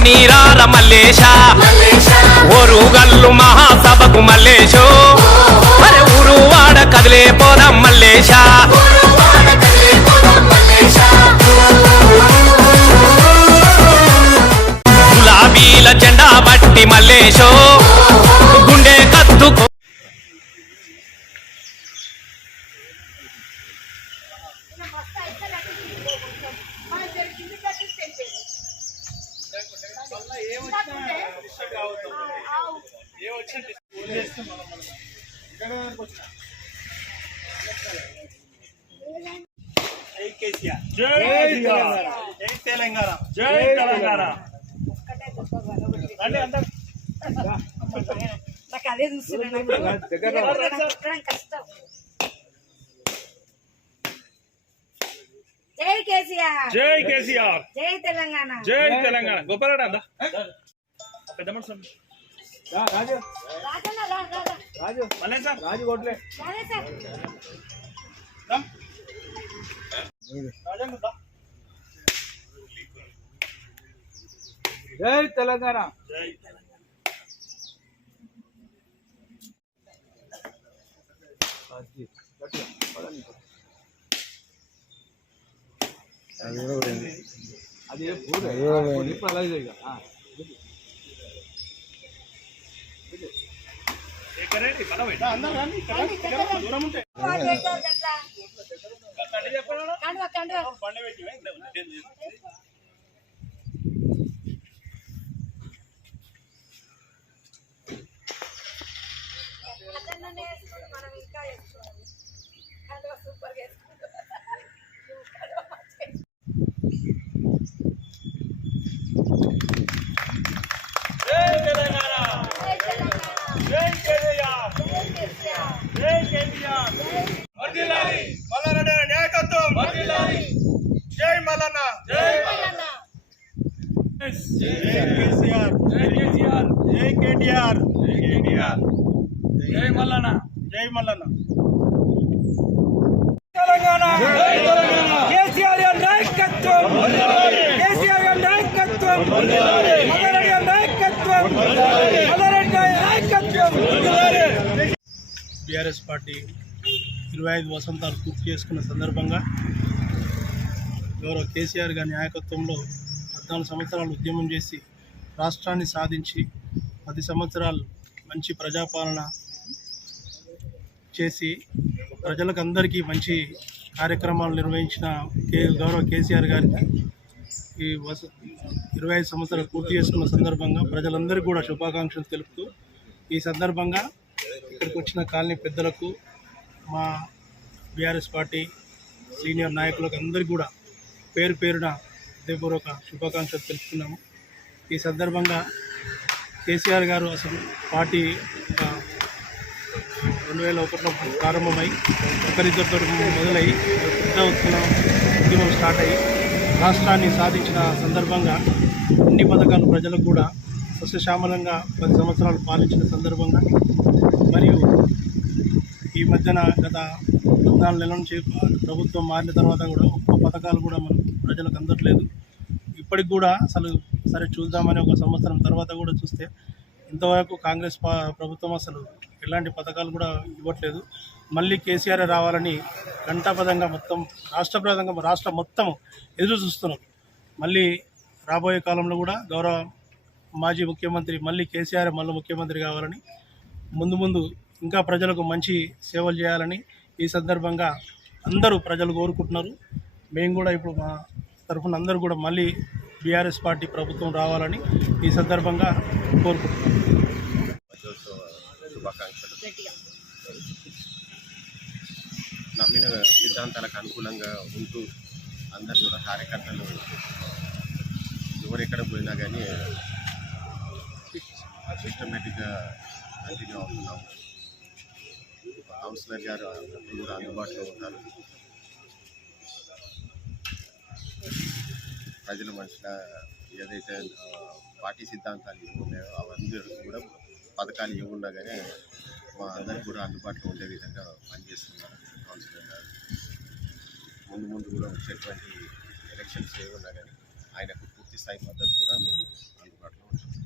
నీరార రార మల్లేశ ఓరుగల్లు మహాసభకు మల్లేశో. అరే ఊరువాడ కదిలే పోదాం మల్లేశ. గులాబీల జెండా బట్టి మల్లేశో. జై తెలంగాణ జై తెలంగాణ. నాకు అదే చూస్తున్నాను కష్టం జై కేసీఆర్. జై కేసీఆర్. జై తెలంగాణ. జై తెలంగాణ. గొప్పరాడు అందా పెద్ద మనుషులు రాజన్న, రా, రా, రా. మళ్ళీ సార్. రాజన్న దా. జై తెలంగాణ. జై అది పూరే ఇప్పుడు అలాగే చేయగా ఎక్కడండి బలం దా, అందరూ రండి ఇక్కడ రండి. ఇక్కడ దూరం ఉంటే వా, చేద్దాం అట్లా. తండ్రి చెప్పాడు వే. లేదు, లేదు. అతన్నే వేసుకుంటే మనం ఇంకా వేసుకోవాలి. కండువా సూపర్గా వేసుకుంటాం. కండువా మంచిగా జై తెలంగాణ జై తెలంగాణ. జై కేసీఆర్ జై కేసీఆర్. మల్లారెడ్డి నాయకత్వం. జై మల్లన్న. జై తెలంగాణ. జై కేసీఆర్. జై కేసీఆర్. జై కేటీఆర్. జై కేటీఆర్. జై మల్లన్న. జై మల్లన్న తెలంగాణ కేసీఆర్ గారి నాయకత్వం కేసీఆర్ గారి నాయకత్వం మదరెడ్డి గారి నాయకత్వం మదరెడ్డి గారి నాయకత్వం బీఆర్ఎస్ పార్టీ ఇరవై ఐదు వసంతాలు పూర్తి చేసుకున్న సందర్భంగా గౌరవ కేసీఆర్ గారి నాయకత్వంలో పద్నాలుగు సంవత్సరాలు ఉద్యమం చేసి రాష్ట్రాన్ని సాధించి పది సంవత్సరాలు మంచి ప్రజాపాలన చేసి ప్రజలకు అందరికీ మంచి కార్యక్రమాలు నిర్వహించిన కే గౌరవ కేసీఆర్ గారికి ఈ వస ఇరవై ఐదు సంవత్సరాలు పూర్తి చేసుకున్న సందర్భంగా ప్రజలందరికీ కూడా శుభాకాంక్షలు తెలుపుతూ ఈ సందర్భంగా ఇక్కడికి వచ్చిన కాలనీ పెద్దలకు మా బీఆర్ఎస్ పార్టీ సీనియర్ నాయకులకు అందరికీ కూడా పేరు పేరున హృదయపూర్వక శుభాకాంక్షలు తెలుపుతున్నాము. ఈ సందర్భంగా కేసీఆర్ గారు అసలు పార్టీ ఒక రెండు వేల ఒకటిలో ప్రారంభమై ఒకరిద్దరితో మొదలై పెద్ద ఉత్పన్న ఉద్యమం స్టార్ట్ అయ్యి రాష్ట్రాన్ని సాధించిన సందర్భంగా అన్ని పథకాలు ప్రజలకు కూడా సస్యశ్యామలంగా పది సంవత్సరాలు పాలించిన సందర్భంగా మధ్యన గత పద్నాలుగు నెలల నుంచి ప్రభుత్వం మారిన తర్వాత కూడా ఒక్క పథకాలు కూడా మనం ప్రజలకు అందట్లేదు. ఇప్పటికి కూడా అసలు సరే చూద్దామని ఒక సంవత్సరం తర్వాత కూడా చూస్తే ఇంతవరకు కాంగ్రెస్ పా- ప్రభుత్వం అసలు ఎలాంటి పథకాలు కూడా ఇవ్వట్లేదు. మళ్ళీ కేసీఆర్ రావాలని ఘంటాపదంగా మొత్తం రాష్ట్ర రాష్ట్రప్రదంగా రాష్ట్రం మొత్తం ఎదురు చూస్తున్నాం. మళ్ళీ రాబోయే కాలంలో కూడా గౌరవ మాజీ ముఖ్యమంత్రి మళ్ళీ కేసీఆర్ మళ్ళీ ముఖ్యమంత్రి కావాలని ముందు ముందు ఇంకా ప్రజలకు మంచి సేవలు చేయాలని ఈ సందర్భంగా అందరూ ప్రజలు కోరుకుంటున్నారు. మేము కూడా ఇప్పుడు మా తరఫున అందరూ కూడా మళ్ళీ బీఆర్ఎస్ పార్టీ ప్రభుత్వం రావాలని ఈ సందర్భంగా కోరుకుంటున్నాం. నమ్మిన సిద్ధాంతాలకు అనుకూలంగా ఉంటూ అందరు కూడా కార్యకర్తలు ఎవరు పోయినా కానీ సిస్టమేటిక్గా కంటిన్యూ అవుతున్నాము కౌన్సిలర్ గారు కూడా అందుబాటులో ఉంటారు. ప్రజల మనుషుల ఏదైతే పార్టీ సిద్ధాంతాలు ఏమున్నాయో అవన్నీ కూడా పథకాలు ఏమున్నా కానీ మా అందరికి కూడా అందుబాటులో ఉండే విధంగా పనిచేస్తున్నారు కౌన్సిలర్ గారు. ముందు ముందు కూడా వచ్చేటువంటి ఎలక్షన్స్ ఏమున్నా కానీ ఆయనకు పూర్తి పూర్తి స్థాయి మద్దతు కూడా మేము అందుబాటులో ఉంటాం.